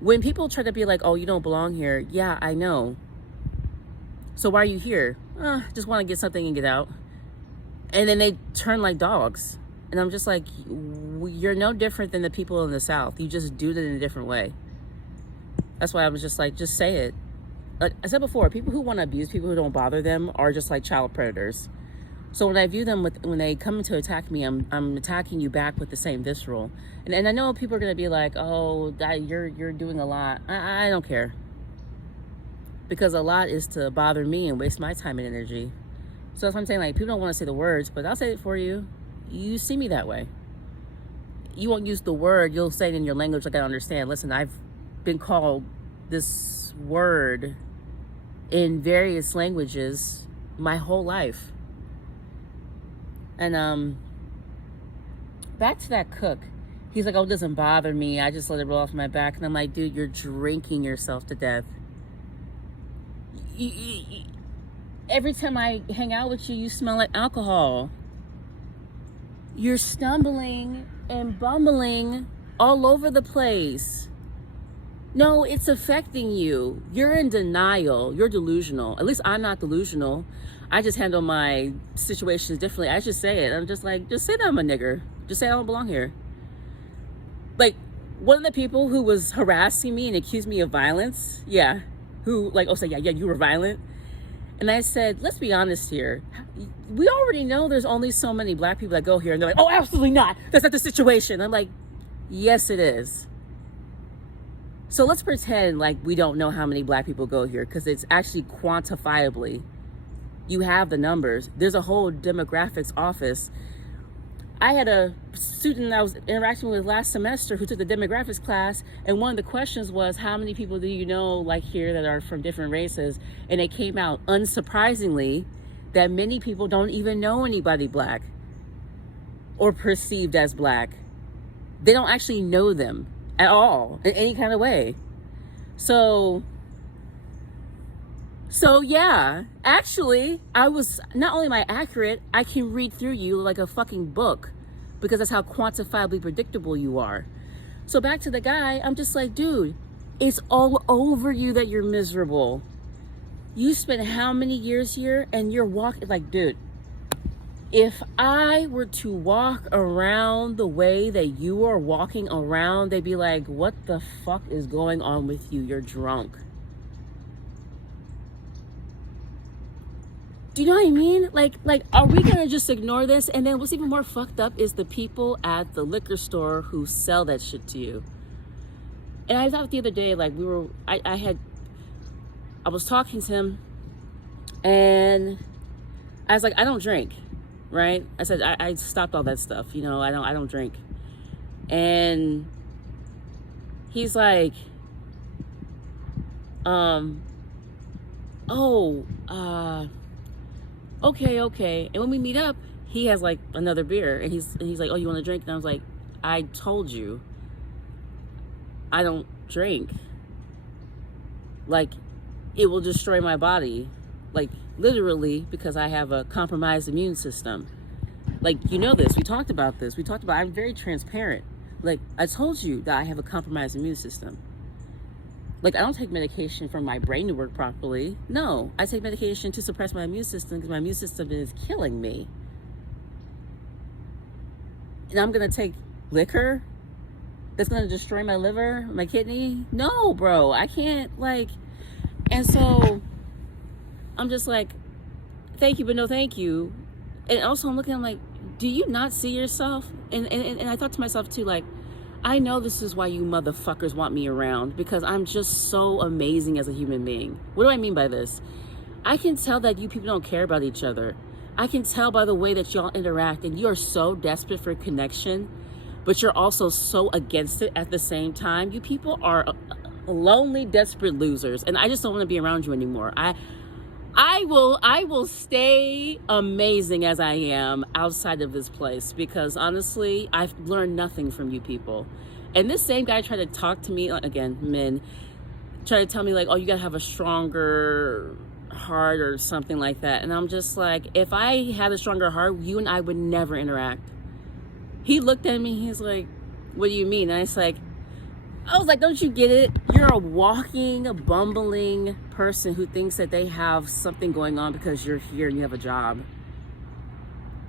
When people try to be like, oh, you don't belong here. Yeah, I know. So why are you here? Just want to get something and get out. And then they turn like dogs. And I'm just like, you're no different than the people in the South. You just do it in a different way. That's why I was just like, just say it. Like I said before, people who want to abuse people who don't bother them are just like child predators. So when I view them when they come to attack me, I'm attacking you back with the same visceral. And I know people are gonna be like, oh, you're doing a lot. I don't care, because a lot is to bother me and waste my time and energy. So that's what I'm saying. Like, people don't want to say the words, but I'll say it for you. You see me that way. You won't use the word. You'll say it in your language like I understand. Listen, I've been called this word in various languages my whole life. And back to that cook. He's like, oh, it doesn't bother me. I just let it roll off my back. And I'm like, dude, you're drinking yourself to death. Every time I hang out with you, you smell like alcohol. You're stumbling and bumbling all over the place. No, it's affecting you. You're in denial. You're delusional. At least I'm not delusional. I just handle my situations differently. I just say it. I'm just like, just say that I'm a nigger. Just say I don't belong here. Like, one of the people who was harassing me and accused me of violence, yeah, who like, oh, say, yeah, you were violent. And I said, let's be honest here. We already know there's only so many black people that go here. And they're like, oh, absolutely not. That's not the situation. I'm like, yes, it is. So let's pretend like we don't know how many black people go here, because it's actually quantifiably. You have the numbers. There's a whole demographics office. I had a student I was interacting with last semester who took the demographics class, and one of the questions was, how many people do you know like here that are from different races? And it came out, unsurprisingly, that many people don't even know anybody black or perceived as black. They don't actually know them at all in any kind of way. So yeah, actually, I was, not only am I accurate, I can read through you like a fucking book, because that's how quantifiably predictable you are. So back to the guy, I'm just like, dude, it's all over you that you're miserable. You spent how many years here and you're walking, like, dude, if I were to walk around the way that you are walking around, they'd be like, what the fuck is going on with you? You're drunk. Do you know what I mean? Like, are we gonna just ignore this? And then what's even more fucked up is the people at the liquor store who sell that shit to you. And I thought the other day, like, I was talking to him, and I was like, I don't drink, right? I said, I stopped all that stuff, you know, I don't drink. And he's like, okay. And when we meet up, he has like another beer, and he's like, oh, you want to drink? And I was like, I told you, I don't drink. Like, it will destroy my body, like literally, because I have a compromised immune system. Like, you know this, we talked about I'm very transparent. Like, I told you that I have a compromised immune system. Like, I don't take medication for my brain to work properly. No, I take medication to suppress my immune system, because my immune system is killing me. And I'm gonna take liquor that's gonna destroy my liver, my kidney? No, bro, I can't, like. And so I'm just like, thank you, but no thank you. And also I'm looking, I'm like, do you not see yourself? And I thought to myself too, like, I know this is why you motherfuckers want me around, because I'm just so amazing as a human being. What do I mean by this? I can tell that you people don't care about each other. I can tell by the way that y'all interact, and you are so desperate for connection, but you're also so against it at the same time. You people are lonely, desperate losers, and I just don't want to be around you anymore. I will stay amazing as I am outside of this place, because honestly, I've learned nothing from you people. And this same guy tried to talk to me, again, men, try to tell me like, oh, you gotta have a stronger heart or something like that. And I'm just like, if I had a stronger heart, you and I would never interact. He looked at me, he's like, what do you mean? And I was like, I was like, don't you get it? You're a walking, bumbling person who thinks that they have something going on because you're here and you have a job.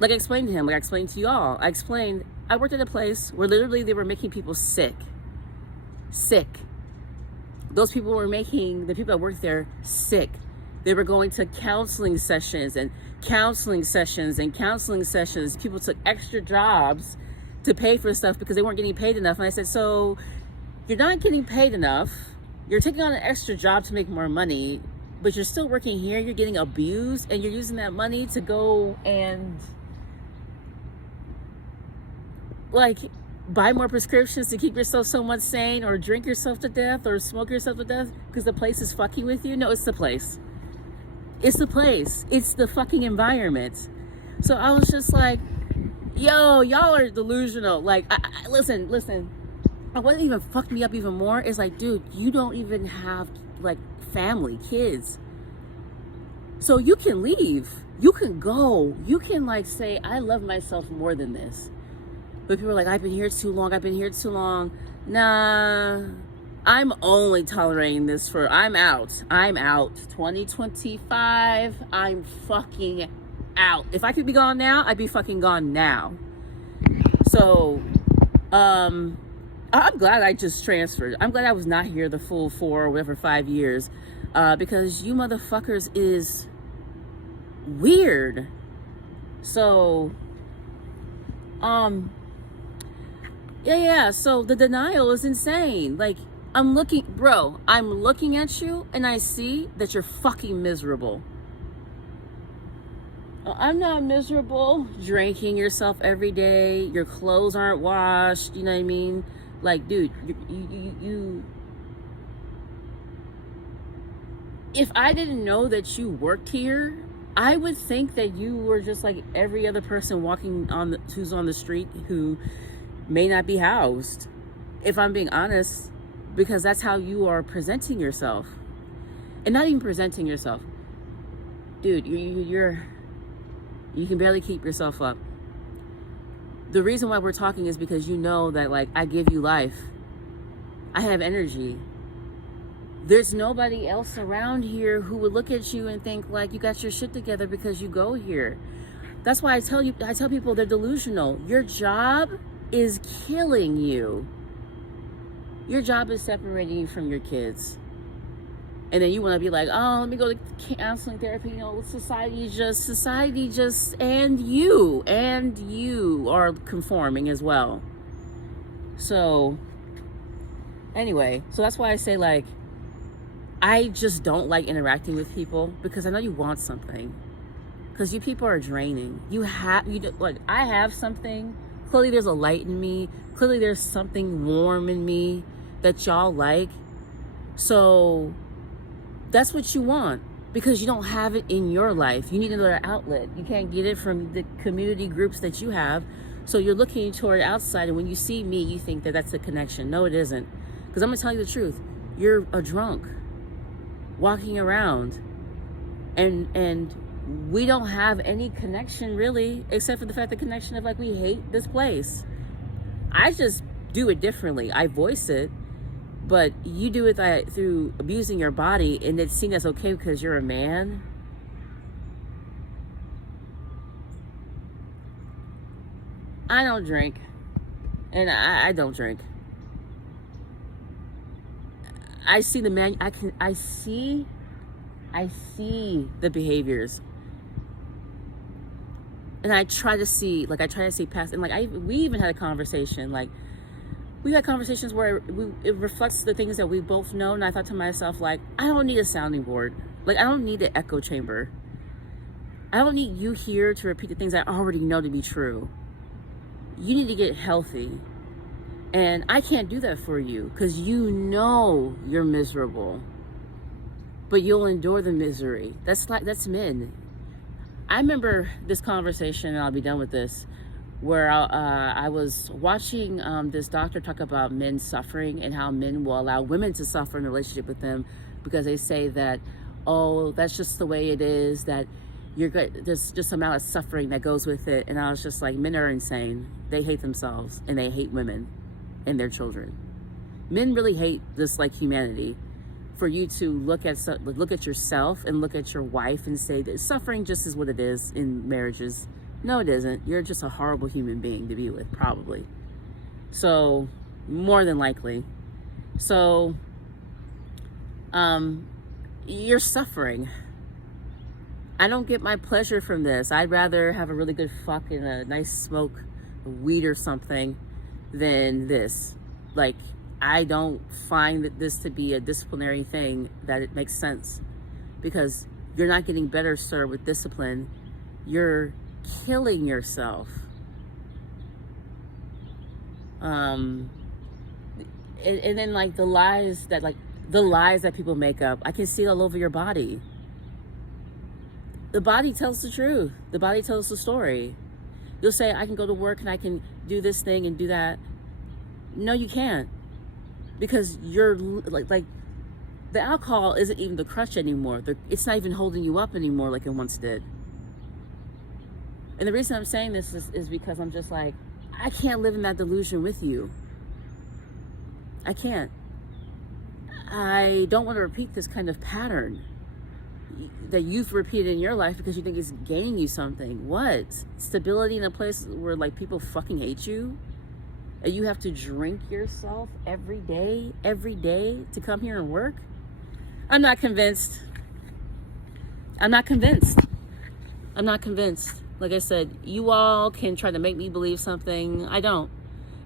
Like I explained to him, like I explained to y'all. I worked at a place where literally they were making people sick. Those people were making the people that worked there sick. They were going to counseling sessions. People took extra jobs to pay for stuff because they weren't getting paid enough. And I said, so you're not getting paid enough. You're taking on an extra job to make more money, but you're still working here. You're getting abused and you're using that money to go and like buy more prescriptions to keep yourself somewhat sane, or drink yourself to death, or smoke yourself to death because the place is fucking with you. No, it's the place. It's the place. It's the fucking environment. So I was just like, yo, y'all are delusional. Like, listen. And what even fucked me up even more is like, dude, you don't even have like family, kids. So you can leave. You can go. You can like say, I love myself more than this. But people are like, I've been here too long. Nah, I'm only tolerating this I'm out. 2025, I'm fucking out. If I could be gone now, I'd be fucking gone now. So, I'm glad I just transferred. I'm glad I was not here the full 4 or whatever 5 years, because you motherfuckers is weird. So, yeah, so the denial is insane. Like, I'm looking at you and I see that you're fucking miserable. I'm not miserable. Drinking yourself every day, your clothes aren't washed, you know what I mean? Like, dude, you if I didn't know that you worked here, I would think that you were just like every other person who's on the street who may not be housed, if I'm being honest, because that's how you are presenting yourself. And not even presenting yourself, dude, you can barely keep yourself up. The reason why we're talking is because you know that, like, I give you life, I have energy. There's nobody else around here who would look at you and think like you got your shit together because you go here. That's why I tell people they're delusional. Your job is killing you. Your job is separating you from your kids. And then you want to be like, oh, let me go to counseling therapy. You know, society just, and you are conforming as well. So anyway, so that's why I say, like, I just don't like interacting with people because I know you want something. Because you people are draining. I have something. Clearly there's a light in me. Clearly there's something warm in me that y'all like. So that's what you want, because you don't have it in your life. You need another outlet. You can't get it from the community groups that you have. So you're looking toward outside, and when you see me, you think that that's a connection. No, it isn't. Because I'm going to tell you the truth. You're a drunk walking around, and we don't have any connection really, except for the fact, the connection of like, we hate this place. I just do it differently. I voice it, but you do it through abusing your body, and it's seen as okay because you're a man. I don't drink, and I don't drink. I see the man. I see the behaviors, and I try to see past. And like we even had a conversation. Like, we've had conversations where it reflects the things that we both know. And I thought to myself, like, I don't need a sounding board. Like, I don't need an echo chamber. I don't need you here to repeat the things I already know to be true. You need to get healthy. And I can't do that for you because you know you're miserable. But you'll endure the misery. That's men. I remember this conversation, and I'll be done with this, where I was watching this doctor talk about men suffering and how men will allow women to suffer in a relationship with them because they say that, oh, that's just the way it is, that there's just amount of suffering that goes with it. And I was just like, men are insane. They hate themselves and they hate women and their children. Men really hate this, like, humanity. For you to look at yourself and look at your wife and say that suffering just is what it is in marriages. No, it isn't. You're just a horrible human being to be with, probably. So, more than likely. So, you're suffering. I don't get my pleasure from this. I'd rather have a really good fuck and a nice smoke, a weed or something, than this. Like, I don't find that this to be a disciplinary thing that it makes sense, because you're not getting better, sir, with discipline. You're killing yourself. And then, like, the lies that people make up, I can see it all over your body. The body tells the truth. The body tells the story. You'll say, I can go to work and I can do this thing and do that. No, you can't. Because you're like the alcohol isn't even the crutch anymore. It's not even holding you up anymore like it once did. And the reason I'm saying this is because I'm just like, I can't live in that delusion with you. I can't. I don't want to repeat this kind of pattern that you've repeated in your life because you think it's gaining you something. What? Stability in a place where, like, people fucking hate you? And you have to drink yourself every day to come here and work? I'm not convinced. I'm not convinced. Like I said, you all can try to make me believe something I don't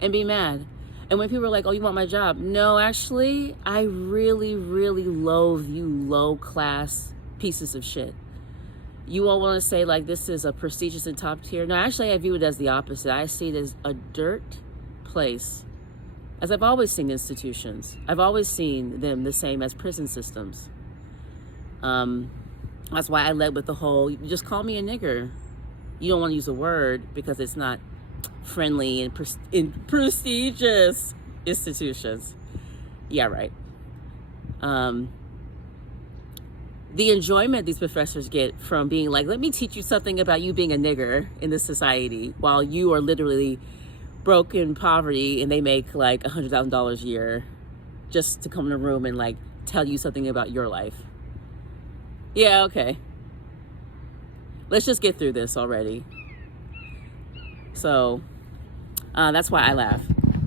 and be mad. And when people are like, oh, you want my job? No, actually, I really, really loathe you low-class pieces of shit. You all want to say, like, this is a prestigious and top tier. No, actually, I view it as the opposite. I see it as a dirt place, as I've always seen institutions. I've always seen them the same as prison systems. That's why I led with the whole, you just call me a nigger. You don't want to use a word because it's not friendly and prestigious institutions. Yeah, right. The enjoyment these professors get from being like, let me teach you something about you being a nigger in this society, while you are literally broke in poverty and they make like $100,000 a year just to come in a room and, like, tell you something about your life. Yeah, okay. Let's just get through this already. So that's why I laugh.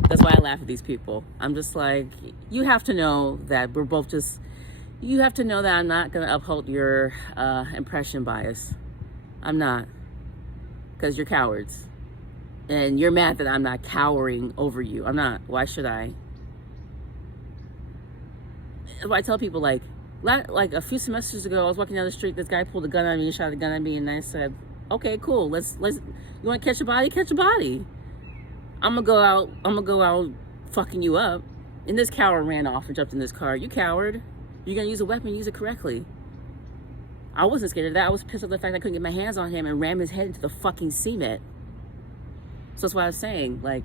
That's why I laugh at these people. I'm just like, you have to know that we're both just, you have to know that I'm not going to uphold your impression bias. I'm not. Because you're cowards. And you're mad that I'm not cowering over you. I'm not. Why should I? I tell people, like a few semesters ago, I was walking down the street, this guy pulled a gun on me and shot a gun at me, and I said, okay, cool, let's you want to catch a body? Catch a body. I'm gonna go out fucking you up. And this coward ran off and jumped in this car. You coward. You're gonna use a weapon, use it correctly. I wasn't scared of that. I was pissed off the fact I couldn't get my hands on him and ram his head into the fucking cement. So that's why I was saying, like,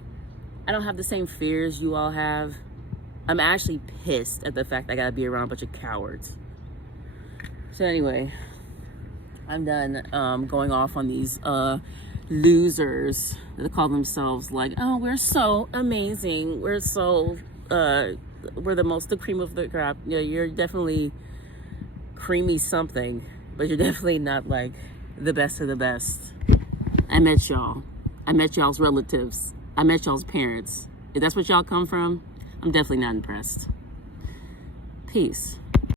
I don't have the same fears you all have. I'm actually pissed at the fact I gotta be around a bunch of cowards. So anyway, I'm done going off on these losers that call themselves like, oh, we're so amazing. We're so, we're the cream of the crop. You know, you're definitely creamy something, but you're definitely not like the best of the best. I met y'all. I met y'all's relatives. I met y'all's parents. If that's what y'all come from, I'm definitely not impressed. Peace.